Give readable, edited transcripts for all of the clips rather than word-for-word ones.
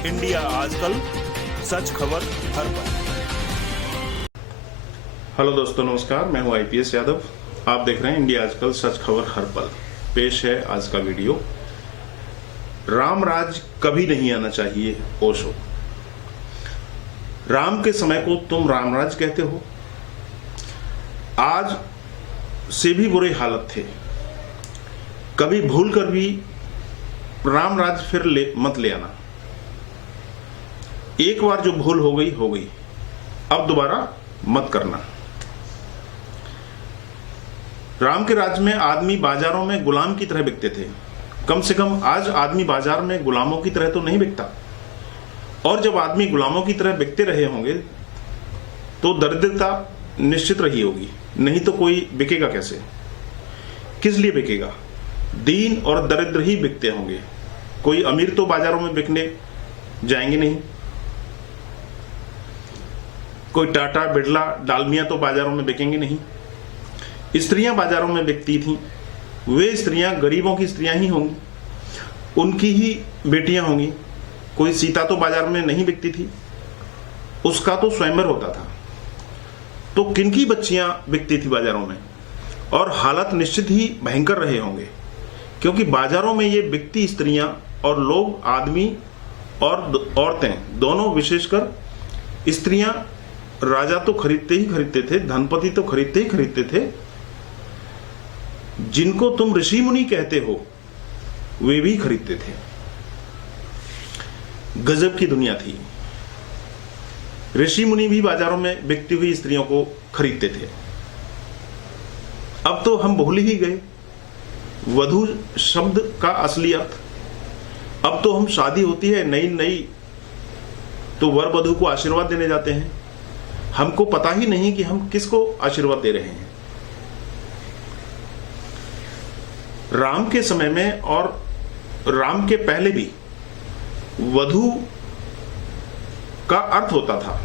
India आजकल, सच खबर हर पल। हेलो दोस्तों, नमस्कार। मैं हूं आईपीएस यादव। आप देख रहे हैं इंडिया आजकल, सच खबर हर पल। पेश है आज का वीडियो। राम राज कभी नहीं आना चाहिए, ओशो। राम के समय को तुम रामराज कहते हो। आज से भी बुरे हालत थे। कभी भूल कर भी रामराज फिर मत ले आना। एक बार जो भूल हो गई, अब दोबारा मत करना। राम के राज में आदमी बाजारों में गुलाम की तरह बिकते थे। कम से कम आज आदमी बाजार में गुलामों की तरह तो नहीं बिकता। और जब आदमी गुलामों की तरह बिकते रहे होंगे तो दरिद्रता निश्चित रही होगी, नहीं तो कोई बिकेगा कैसे? किस लिए बिकेगा? दीन और दरिद्र ही बिकते होंगे। कोई अमीर तो बाजारों में बिकने जाएंगे नहीं। कोई टाटा, बिरला, डालमिया तो बाजारों में बिकेंगे नहीं। स्त्रियां बाजारों में बिकती थीं। वे स्त्रियां गरीबों की स्त्रियां ही होंगी, उनकी ही बेटियां होंगी। कोई सीता तो बाजार में नहीं बिकती थी, उसका तो स्वयंवर होता था। तो किनकी बच्चियां बिकती थी बाजारों में? और हालत निश्चित ही भयंकर रहे होंगे, क्योंकि बाजारों में ये बिकती स्त्रियां और लोग, आदमी और औरतें दोनों, विशेषकर स्त्रियां, राजा तो खरीदते ही खरीदते थे, धनपति तो खरीदते ही खरीदते थे। जिनको तुम ऋषि मुनि कहते हो वे भी खरीदते थे। गजब की दुनिया थी। ऋषि मुनि भी बाजारों में बिकती हुई स्त्रियों को खरीदते थे। अब तो हम भूल ही गए वधू शब्द का असली अर्थ। अब तो हम, शादी होती है नई नई तो वर वधू को आशीर्वाद देने जाते हैं। हमको पता ही नहीं कि हम किसको आशीर्वाद दे रहे हैं। राम के समय में और राम के पहले भी वधू का अर्थ होता था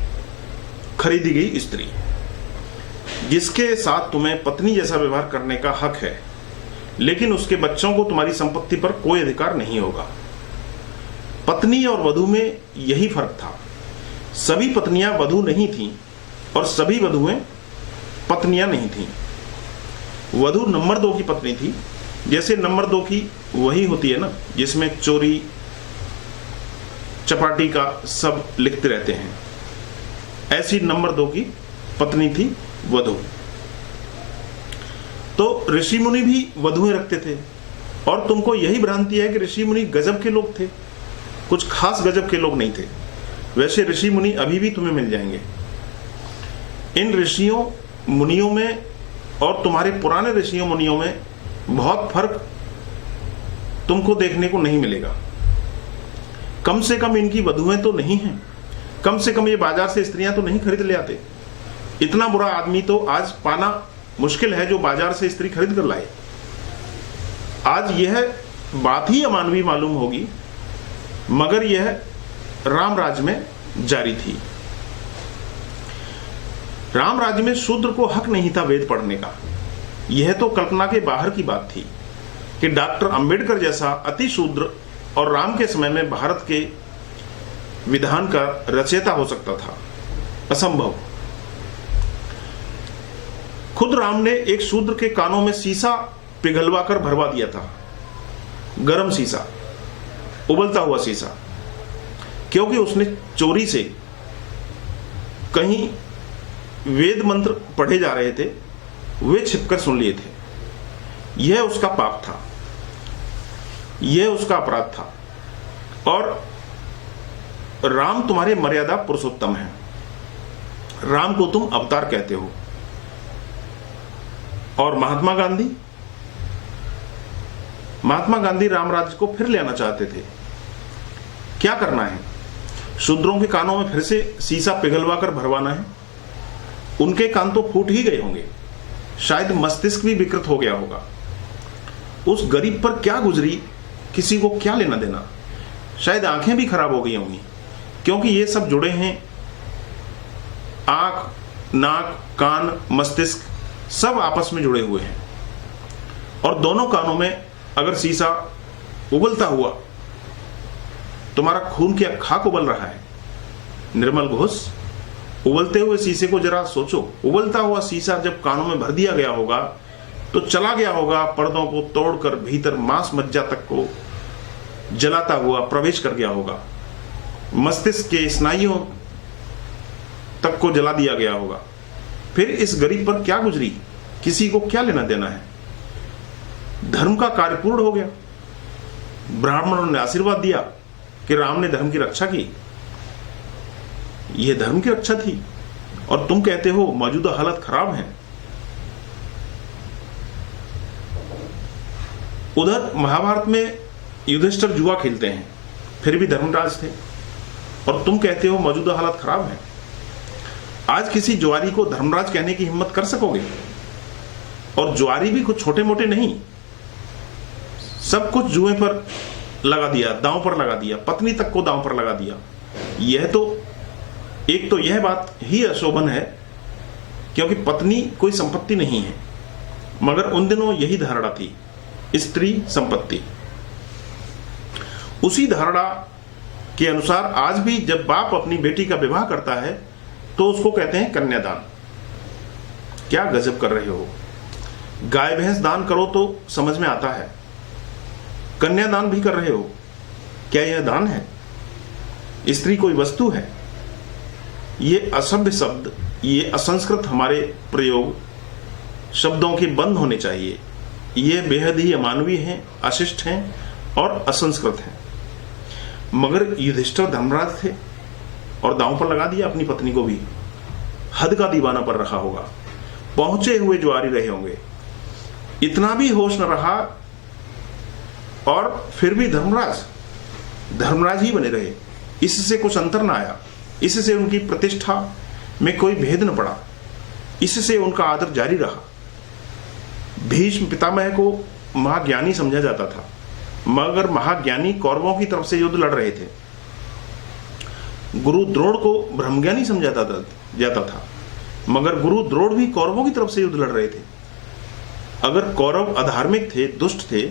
खरीदी गई स्त्री, जिसके साथ तुम्हें पत्नी जैसा व्यवहार करने का हक है, लेकिन उसके बच्चों को तुम्हारी संपत्ति पर कोई अधिकार नहीं होगा। पत्नी और वधू में यही फर्क था। सभी पत्नियां वधू नहीं थीं और सभी वधुएं पत्नियां नहीं थीं। वधू नंबर 2 की पत्नी थी। जैसे नंबर 2 की वही होती है ना, जिसमें चोरी चपाटी का सब लिखते रहते हैं, ऐसी नंबर 2 की पत्नी थी वधू। तो ऋषि मुनि भी वधुएं रखते थे। और तुमको यही भ्रांति है कि ऋषि मुनि गजब के लोग थे। कुछ खास गजब के लोग नहीं थे। वैसे ऋषि मुनि अभी भी तुम्हें मिल जाएंगे। इन ऋषियों मुनियों में और तुम्हारे पुराने ऋषियों मुनियों में बहुत फर्क तुमको देखने को नहीं मिलेगा। कम से कम इनकी वधुएं तो नहीं हैं। कम से कम ये बाजार से स्त्रियां तो नहीं खरीद ले आते। इतना बुरा आदमी तो आज पाना मुश्किल है जो बाजार से स्त्री खरीद कर लाए। आज यह बात ही अमानवीय मालूम होगी, मगर यह राम राज्य में जारी थी। राम राज्य में शूद्र को हक नहीं था वेद पढ़ने का। यह तो कल्पना के बाहर की बात थी कि डॉक्टर अंबेडकर जैसा अति शूद्र और राम के समय में भारत के विधान का रचयिता हो सकता था। असंभव। खुद राम ने एक शूद्र के कानों में शीशा पिघलवा कर भरवा दिया था। गरम शीशा, उबलता हुआ शीशा, क्योंकि उसने चोरी से कहीं वेद मंत्र पढ़े जा रहे थे, वे छिपकर सुन लिए थे। यह उसका पाप था, यह उसका अपराध था। और राम तुम्हारे मर्यादा पुरुषोत्तम है। राम को तुम अवतार कहते हो। और महात्मा गांधी रामराज्य को फिर ले आना चाहते थे। क्या करना है? शूद्रों के कानों में फिर से शीशा पिघलवा कर भरवाना है। उनके कान तो फूट ही गए होंगे, शायद मस्तिष्क भी विकृत हो गया होगा। उस गरीब पर क्या गुजरी, किसी को क्या लेना देना। शायद आंखें भी खराब हो गई होंगी, क्योंकि ये सब जुड़े हैं। आंख, नाक, कान, मस्तिष्क सब आपस में जुड़े हुए हैं। और दोनों कानों में अगर शीशा उबलता हुआ तुम्हारा खून क्या खाक उबल रहा है? निर्मल घोष, उबलते हुए शीशे को जरा सोचो। उबलता हुआ शीशा जब कानों में भर दिया गया होगा तो चला गया होगा, पर्दों को तोड़कर भीतर मांस मज्जा तक को जलाता हुआ प्रवेश कर गया होगा, मस्तिष्क के स्नायुओं तक को जला दिया गया होगा। फिर इस गरीब पर क्या गुजरी? किसी को क्या लेना देना है? धर्म का कार्य पूर्ण हो गया। ब्राह्मणों ने आशीर्वाद दिया कि राम ने धर्म की रक्षा की। यह धर्म की रक्षा थी और तुम कहते हो मौजूदा हालत खराब है। उधर महाभारत में युधिष्ठिर जुआ खेलते हैं, फिर भी धर्मराज थे, और तुम कहते हो मौजूदा हालत खराब है। आज किसी जुआरी को धर्मराज कहने की हिम्मत कर सकोगे? और जुआरी भी कुछ छोटे मोटे नहीं, सब कुछ जुए पर लगा दिया, दांव पर लगा दिया, पत्नी तक को दांव पर लगा दिया। यह तो एक तो यह बात ही अशोभन है क्योंकि पत्नी कोई संपत्ति नहीं है, मगर उन दिनों यही धारणा थी, स्त्री संपत्ति। उसी धारणा के अनुसार आज भी जब बाप अपनी बेटी का विवाह करता है तो उसको कहते हैं कन्यादान। क्या गजब कर रहे हो? गाय भैंस दान करो तो समझ में आता है, कन्यादान भी कर रहे हो। क्या यह दान है? स्त्री कोई वस्तु है? ये असभ्य शब्द, ये असंस्कृत हमारे प्रयोग शब्दों के बंद होने चाहिए। ये बेहद ही अमानवीय हैं, अशिष्ट हैं और असंस्कृत हैं। मगर युधिष्ठिर धर्मराज थे और दांव पर लगा दिया अपनी पत्नी को भी। हद का दीवाना पर रखा होगा, पहुंचे हुए जुआरी रहे होंगे, इतना भी होश न रहा और फिर भी धर्मराज ही बने रहे। इससे कुछ अंतर न आया, इससे उनकी प्रतिष्ठा में कोई भेद न पड़ा, इससे उनका आदर जारी रहा। भीष्म पितामह को महाज्ञानी समझा जाता था, मगर महाज्ञानी कौरवों की तरफ से युद्ध लड़ रहे थे। गुरु द्रोण को ब्रह्मज्ञानी समझा जाता था, मगर गुरु द्रोण भी कौरवों की तरफ से युद्ध लड़ रहे थे। अगर कौरव अधार्मिक थे, दुष्ट थे,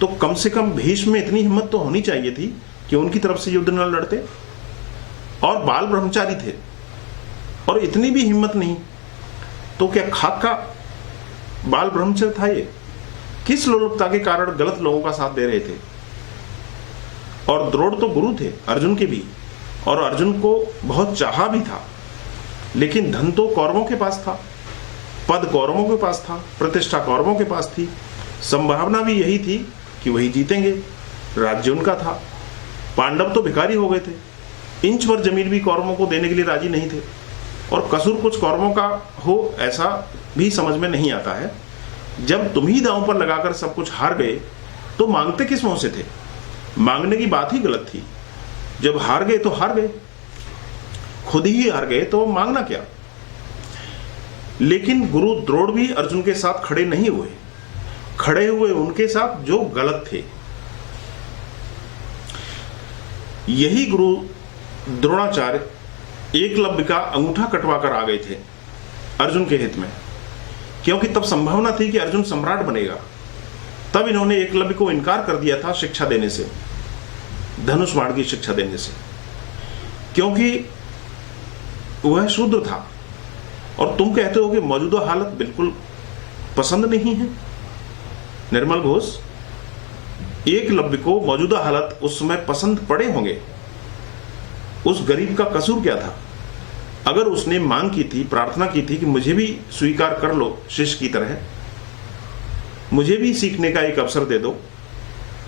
तो कम से कम भीष्म में इतनी हिम्मत तो होनी चाहिए थी कि उनकी तरफ से युद्ध न लड़ते। और बाल ब्रह्मचारी थे और इतनी भी हिम्मत नहीं, तो क्या खाक का बाल ब्रह्मचर्य था ये? किस लोलुपता के कारण गलत लोगों का साथ दे रहे थे? और द्रोण तो गुरु थे अर्जुन के भी, और अर्जुन को बहुत चाहा भी था, लेकिन धन तो कौरवों के पास था, पद कौरवों के पास था, प्रतिष्ठा कौरवों के पास थी, संभावना भी यही थी कि वही जीतेंगे, राज्य उनका था। पांडव तो भिखारी हो गए थे, इंच भर जमीन भी कौरवों को देने के लिए राजी नहीं थे, और कसूर कुछ कौरवों का हो ऐसा भी समझ में नहीं आता है। जब तुम ही दांव पर लगाकर सब कुछ हार गए तो मांगते किस मुंह से थे? मांगने की बात ही गलत थी। जब हार गए तो हार गए, खुद ही हार गए तो मांगना क्या? लेकिन गुरु द्रोण भी अर्जुन के साथ खड़े नहीं हुए, खड़े हुए उनके साथ जो गलत थे। यही गुरु द्रोणाचार्य एकलव्य का अंगूठा कटवा कर आ गए थे अर्जुन के हित में, क्योंकि तब संभावना थी कि अर्जुन सम्राट बनेगा। तब इन्होंने एकलव्य को इनकार कर दिया था शिक्षा देने से, धनुष बाण की शिक्षा देने से, क्योंकि वह शूद्र था। और तुम कहते हो कि मौजूदा हालत बिल्कुल पसंद नहीं है। निर्मल घोष, एकलव्य को मौजूदा हालत उस समय पसंद पड़े होंगे। उस गरीब का कसूर क्या था? अगर उसने मांग की थी, प्रार्थना की थी कि मुझे भी स्वीकार कर लो शिष्य की तरह, मुझे भी सीखने का एक अवसर दे दो,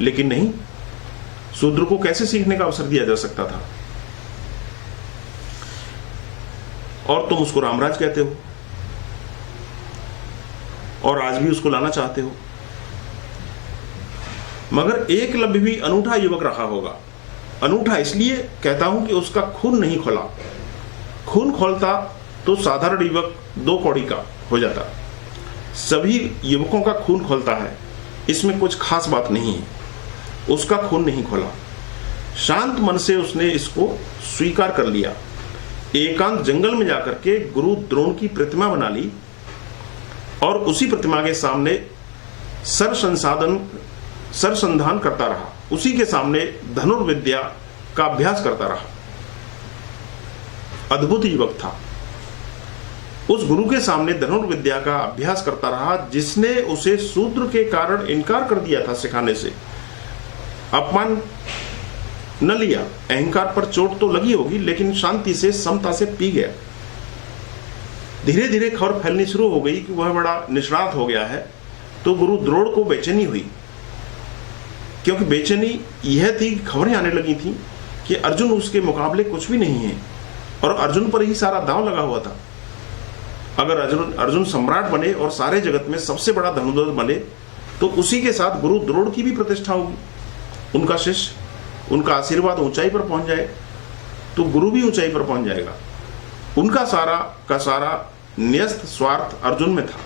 लेकिन नहीं, शूद्र को कैसे सीखने का अवसर दिया जा सकता था? और तुम उसको रामराज कहते हो और आज भी उसको लाना चाहते हो। मगर एकलव्य भी अनूठा युवक रहा होगा। अनूठा इसलिए कहता हूं कि उसका खून नहीं खोला। खून खोलता तो साधारण युवक 2 कौड़ी का हो जाता। सभी युवकों का खून खोलता है, इसमें कुछ खास बात नहीं है। उसका खून नहीं खोला, शांत मन से उसने इसको स्वीकार कर लिया। एकांत जंगल में जाकर के गुरु द्रोण की प्रतिमा बना ली और उसी प्रतिमा के सामने सरसंधान करता रहा। उसी के सामने धनुर्विद्या का अभ्यास करता रहा। अद्भुत युवक था। उस गुरु के सामने धनुर्विद्या का अभ्यास करता रहा जिसने उसे शूद्र के कारण इनकार कर दिया था सिखाने से। अपमान न लिया, अहंकार पर चोट तो लगी होगी, लेकिन शांति से, समता से पी गया। धीरे धीरे खबर फैलनी शुरू हो गई कि वह बड़ा निष्णात हो गया है। तो गुरु द्रोण को बेचैनी हुई, क्योंकि बेचैनी यह थी कि खबरें आने लगी थी कि अर्जुन उसके मुकाबले कुछ भी नहीं है और अर्जुन पर ही सारा दांव लगा हुआ था। अगर अर्जुन सम्राट बने और सारे जगत में सबसे बड़ा धनुर्धर बने तो उसी के साथ गुरु द्रोण की भी प्रतिष्ठा होगी। उनका शिष्य, उनका आशीर्वाद ऊंचाई पर पहुंच जाए तो गुरु भी ऊंचाई पर पहुंच जाएगा। उनका सारा का सारा न्यस्त स्वार्थ अर्जुन में था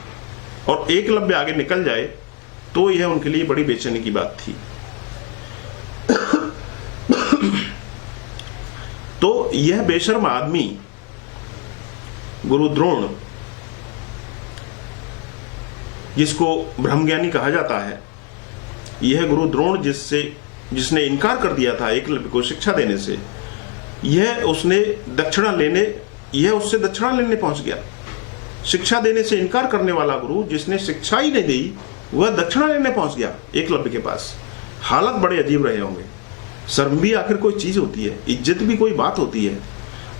और एकलव्य आगे निकल जाए तो यह उनके लिए बड़ी बेचैनी की बात थी। तो यह बेशर्म आदमी गुरु द्रोण, जिसको ब्रह्मज्ञानी कहा जाता है, यह गुरु द्रोण जिसने इनकार कर दिया था एकलव्य को शिक्षा देने से, यह उससे दक्षिणा लेने पहुंच गया। शिक्षा देने से इनकार करने वाला गुरु, जिसने शिक्षा ही नहीं दी, वह दक्षिणा लेने पहुंच गया एकलव्य के पास। हालत बड़े अजीब रहे होंगे। शर्म भी आखिर कोई चीज होती है, इज्जत भी कोई बात होती है,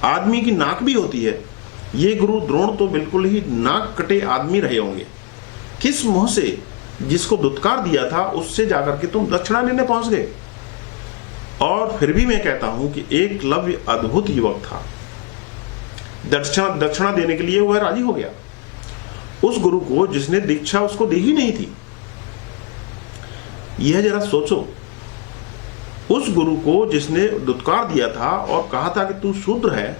आदमी की नाक भी होती है। ये गुरु द्रोण तो बिल्कुल ही नाक कटे आदमी रहे होंगे। किस मुंह से जिसको दुत्कार दिया था उससे जाकर के तुम दक्षिणा लेने पहुंच गए। और फिर भी मैं कहता हूं कि एकलव्य अद्भुत युवक था। दक्षिणा देने के लिए वह राजी हो गया उस गुरु को जिसने दीक्षा उसको दी ही नहीं थी। यह जरा सोचो, उस गुरु को जिसने दुत्कार दिया था और कहा था कि तू शूद्र है,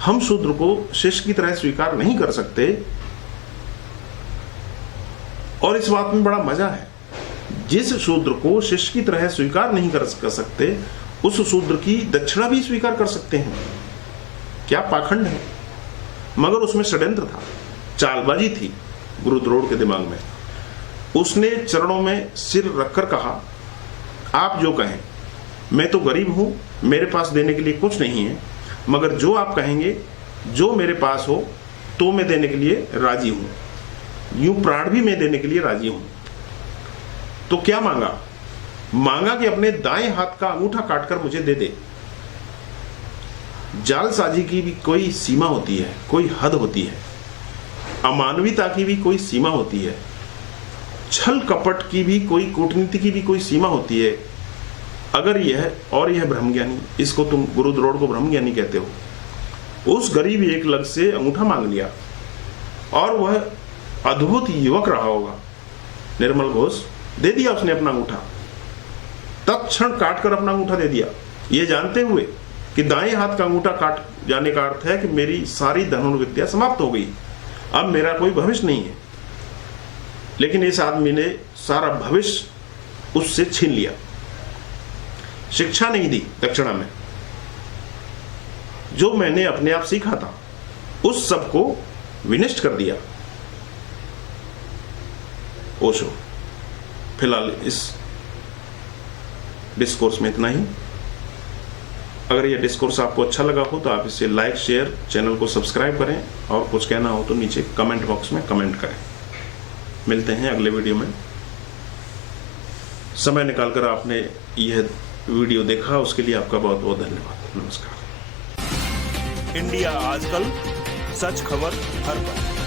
हम शूद्र को शिष्य की तरह स्वीकार नहीं कर सकते। और इस बात में बड़ा मजा है, जिस शूद्र को शिष्य की तरह स्वीकार नहीं कर सकते, उस शूद्र की दक्षिणा भी स्वीकार कर सकते हैं। क्या पाखंड है। मगर उसमें षड्यंत्र था, चालबाजी थी गुरु द्रोण के दिमाग में। उसने चरणों में सिर रखकर कहा, आप जो कहें, मैं तो गरीब हूं, मेरे पास देने के लिए कुछ नहीं है, मगर जो आप कहेंगे, जो मेरे पास हो तो मैं देने के लिए राजी हूं। यूं प्राण भी मैं देने के लिए राजी हूं। तो क्या मांगा? मांगा कि अपने दाएं हाथ का अंगूठा काटकर मुझे दे दे। जालसाजी की भी कोई सीमा होती है, कोई हद होती है। अमानवीयता की भी कोई सीमा होती है। छल कपट की भी कोई, कूटनीति की भी कोई सीमा होती है। अगर यह ब्रह्मज्ञानी, इसको तुम गुरु द्रोण को ब्रह्मज्ञानी कहते हो, उस गरीब एकलव्य से अंगूठा मांग लिया और वह अद्भुत युवक रहा होगा निर्मल घोष, दे दिया उसने अपना अंगूठा। तत्क्षण काटकर अपना अंगूठा दे दिया, ये जानते हुए कि दाएं हाथ का अंगूठा काट जाने का अर्थ है कि मेरी सारी धनुर्विद्या समाप्त हो गई, अब मेरा कोई भविष्य नहीं है। लेकिन इस आदमी ने सारा भविष्य उससे छीन लिया। शिक्षा नहीं दी दक्षिणा में, जो मैंने अपने आप सीखा था उस सब को विनष्ट कर दिया। ओशो। फिलहाल इस डिस्कोर्स में इतना ही। अगर यह डिस्कोर्स आपको अच्छा लगा हो तो आप इसे लाइक, शेयर, चैनल को सब्सक्राइब करें और कुछ कहना हो तो नीचे कमेंट बॉक्स में कमेंट करें। मिलते हैं अगले वीडियो में। समय निकालकर आपने यह वीडियो देखा, उसके लिए आपका बहुत बहुत धन्यवाद। नमस्कार। इंडिया आजकल, सच खबर हर पल।